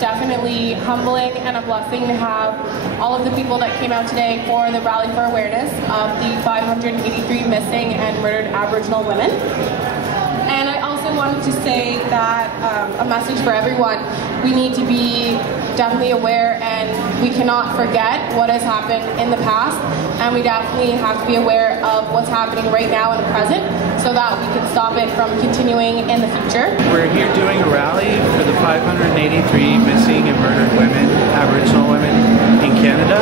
Definitely humbling and a blessing to have all of the people that came out today for the Rally for Awareness of the 583 missing and murdered Aboriginal women. And I also wanted to say that a message for everyone, we need to be definitely aware and we cannot forget what has happened in the past, and we definitely have to be aware of what's happening right now in the present so that we can stop it from continuing in the future. We're here doing a rally for the 583 missing and murdered women, Aboriginal women in Canada.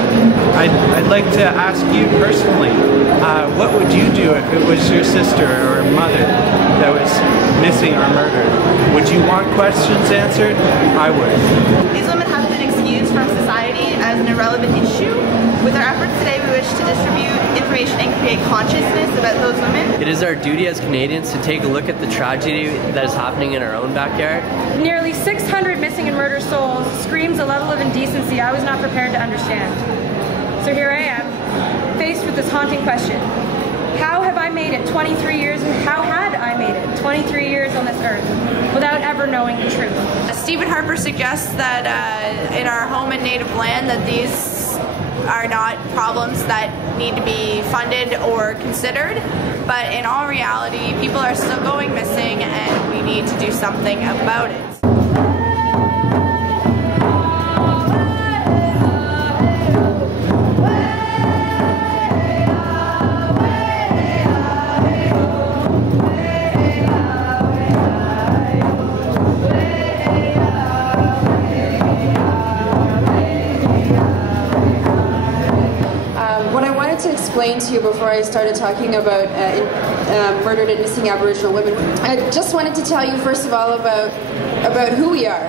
I'd like to ask you personally, what would you do if it was your sister or mother that was missing or murdered? Would you want questions answered? I would. These women have been excused from society as an irrelevant issue. With our efforts today, we wish to distribute information and create consciousness about those women. It is our duty as Canadians to take a look at the tragedy that is happening in our own backyard. Nearly 600 missing and murdered souls screams a level of indecency I was not prepared to understand. So here I am, faced with this haunting question. How have I made it 23 years, and how had I made it 23 years on this earth without ever knowing the truth? Stephen Harper suggests that in our home and native land that these are not problems that need to be funded or considered, but in all reality, people are still going missing and we need to do something about it. Explain to you before I started talking about murdered and missing Aboriginal women. I just wanted to tell you first of all about who we are.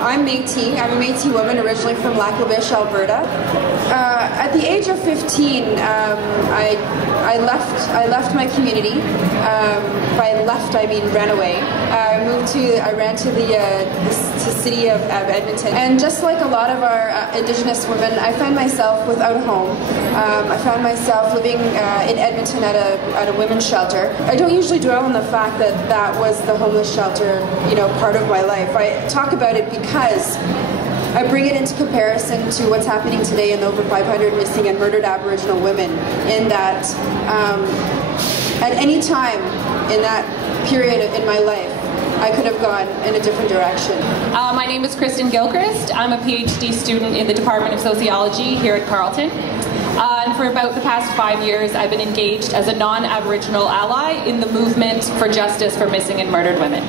I'm Métis. I'm a Métis woman originally from Lac La Biche, Alberta. At the age of 15, I left my community. By left, I mean ran away. I ran to the city of Edmonton. And just like a lot of our Indigenous women, I found myself without a home. I found myself living in Edmonton at a women's shelter. I don't usually dwell on the fact that that was the homeless shelter, part of my life. I talk about it because I bring it into comparison to what's happening today in the over 500 missing and murdered Aboriginal women, in that at any time in that period in my life, I could have gone in a different direction. My name is Kristen Gilchrist. I'm a PhD student in the Department of Sociology here at Carleton. And for about the past 5 years, I've been engaged as a non-Aboriginal ally in the movement for justice for missing and murdered women.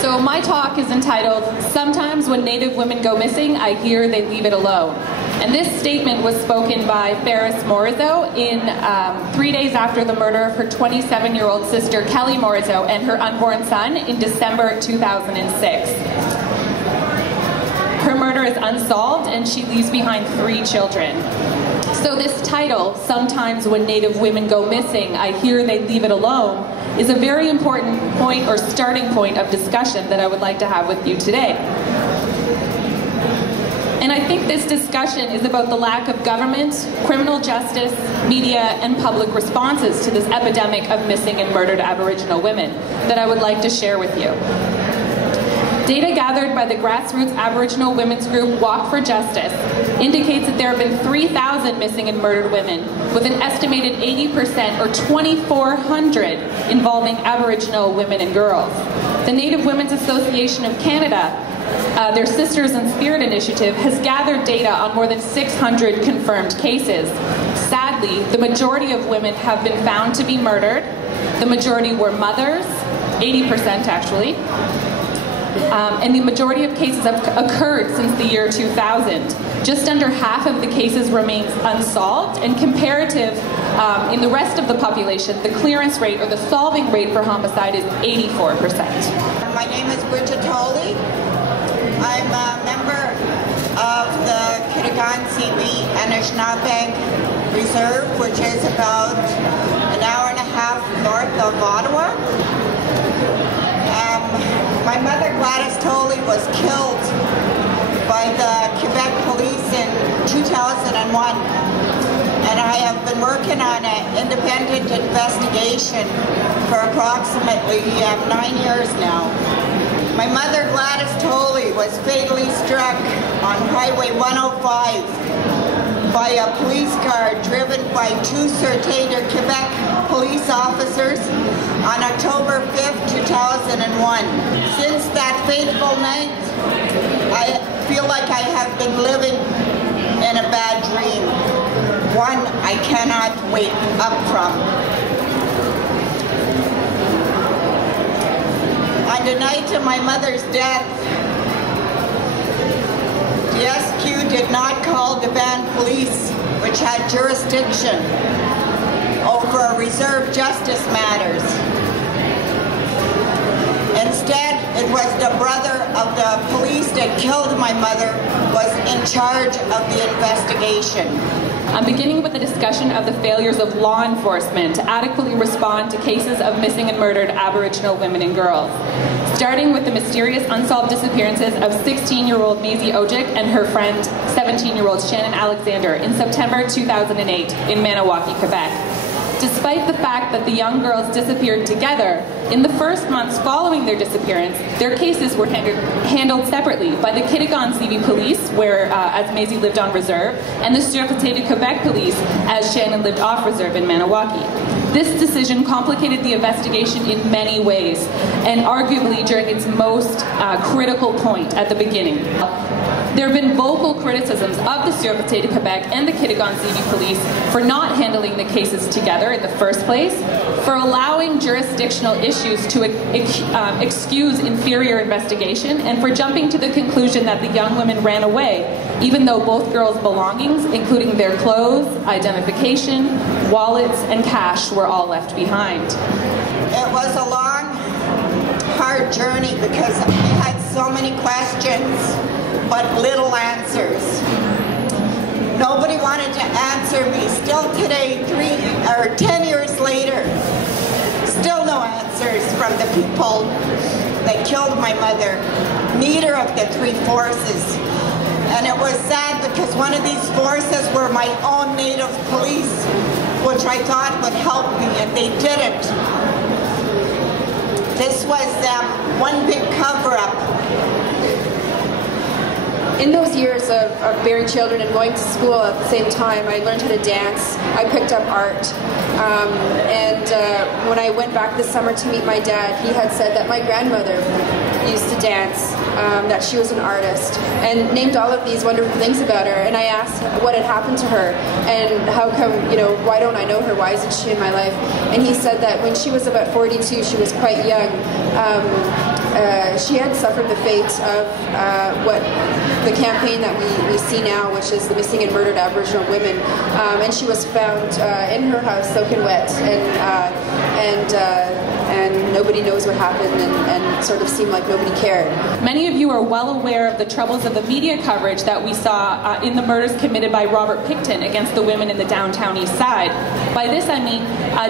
So my talk is entitled, "Sometimes when Native women go missing, I hear they leave it alone." And this statement was spoken by Ferris Morizot in 3 days after the murder of her 27-year-old sister Kelly Morizot and her unborn son in December 2006. Her murder is unsolved and she leaves behind 3 children. So this title, "Sometimes when Native women go missing, I hear they leave it alone," is a very important point or starting point of discussion that I would like to have with you today. And I think this discussion is about the lack of government, criminal justice, media, and public responses to this epidemic of missing and murdered Aboriginal women that I would like to share with you. Data gathered by the grassroots Aboriginal women's group Walk for Justice indicates that there have been 3,000 missing and murdered women, with an estimated 80% or 2,400 involving Aboriginal women and girls. The Native Women's Association of Canada, their Sisters in Spirit initiative, has gathered data on more than 600 confirmed cases. Sadly, the majority of women have been found to be murdered, The majority were mothers, 80% actually. And the majority of cases have occurred since the year 2000. Just under half of the cases remains unsolved, and comparative in the rest of the population, the clearance rate or the solving rate for homicide is 84%. My name is Bridget Tolley. I'm a member of the Kitigan-Zibi Anishinaabe Reserve, which is about an hour and a half north of Ottawa. My mother, Gladys Tolley, was killed by the Quebec police in 2001. And I have been working on an independent investigation for approximately 9 years now. My mother, Gladys Tolley, was fatally struck on Highway 105 by a police car driven by two Sûreté de Quebec police officers on October 5th, 2001. Since that fateful night, I feel like I have been living in a bad dream, one I cannot wake up from. On the night of my mother's death, the SQ did not call the band police, which had jurisdiction over reserve justice matters. Instead, it was the brother of the police that killed my mother was in charge of the investigation. I'm beginning with a discussion of the failures of law enforcement to adequately respond to cases of missing and murdered Aboriginal women and girls. Starting with the mysterious unsolved disappearances of 16-year-old Maisie Ojic and her friend 17-year-old Shannon Alexander in September 2008 in Maniwaki, Quebec. Despite the fact that the young girls disappeared together, in the first months following their disappearance, their cases were handled separately by the Kitigan-Zibi police, where as Maisie lived on reserve, and the Sûreté de Quebec police, as Shannon lived off reserve in Maniwaki. This decision complicated the investigation in many ways, and arguably during its most critical point at the beginning. There have been vocal criticisms of the Sûreté de Quebec and the Kitigan-Zibi police for not handling the cases together in the first place, for allowing jurisdictional issues to excuse inferior investigation, and for jumping to the conclusion that the young women ran away, even though both girls' belongings, including their clothes, identification, wallets, and cash, were all left behind. It was a long, hard journey because I had so many questions, but little answers. Nobody wanted to answer me. Still today, 10 years later, still no answers from the people that killed my mother. Neither of the three forces. And it was sad because one of these forces were my own native police, which I thought would help me, and they didn't. This was one big cover-up. In those years of bearing children and going to school at the same time, I learned how to dance. I picked up art. When I went back this summer to meet my dad, he had said that my grandmother used to dance, that she was an artist, and named all of these wonderful things about her. And I asked what had happened to her, and how come, why don't I know her? Why isn't she in my life? And he said that when she was about 42, she was quite young. She had suffered the fate of what the campaign that we see now, which is the missing and murdered Aboriginal women, and she was found in her house soaking wet, and nobody knows what happened, and sort of seemed like nobody cared. Many of you are well aware of the troubles of the media coverage that we saw in the murders committed by Robert Pickton against the women in the downtown east side. By this I mean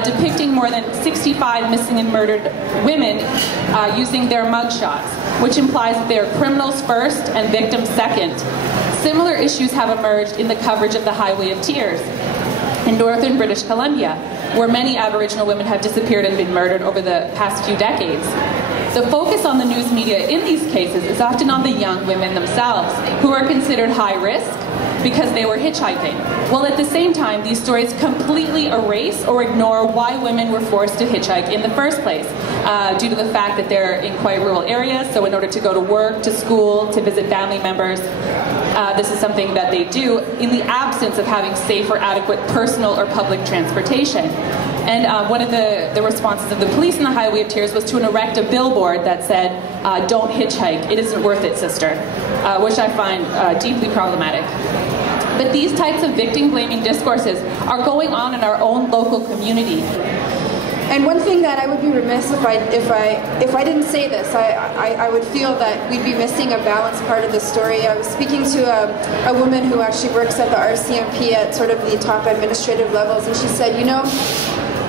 depicting more than 65 missing and murdered women using their mugshots, which implies that they are criminals first and victims second. Similar issues have emerged in the coverage of the Highway of Tears in northern British Columbia, where many Aboriginal women have disappeared and been murdered over the past few decades. The focus on the news media in these cases is often on the young women themselves, who are considered high risk because they were hitchhiking, while at the same time these stories completely erase or ignore why women were forced to hitchhike in the first place, due to the fact that they're in quite rural areas, so in order to go to work, to school, to visit family members, this is something that they do in the absence of having safe or adequate personal or public transportation. And one of the responses of the police in the Highway of Tears was to erect a billboard that said, "Don't hitchhike, it isn't worth it, sister," which I find deeply problematic. But these types of victim-blaming discourses are going on in our own local community. And one thing that I would be remiss if I didn't say this, I would feel that we'd be missing a balanced part of the story. I was speaking to a woman who actually works at the RCMP at sort of the top administrative levels, and she said, you know,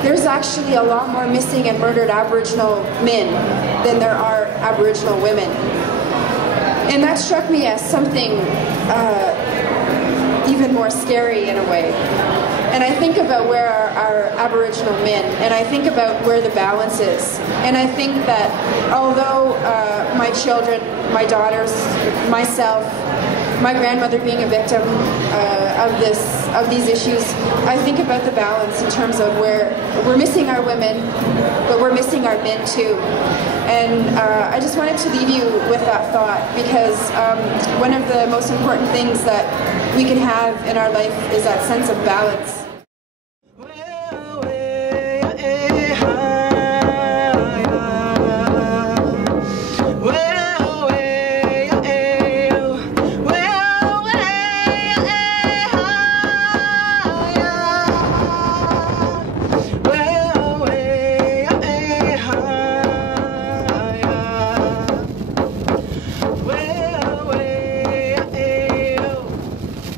there's actually a lot more missing and murdered Aboriginal men than there are Aboriginal women. And that struck me as something even more scary in a way. And I think about where our Aboriginal men, and I think about where the balance is. And I think that although my children, my daughters, myself, my grandmother being a victim of these issues, I think about the balance in terms of where we're missing our women, but we're missing our men too. And I just wanted to leave you with that thought, because one of the most important things that we can have in our life is that sense of balance.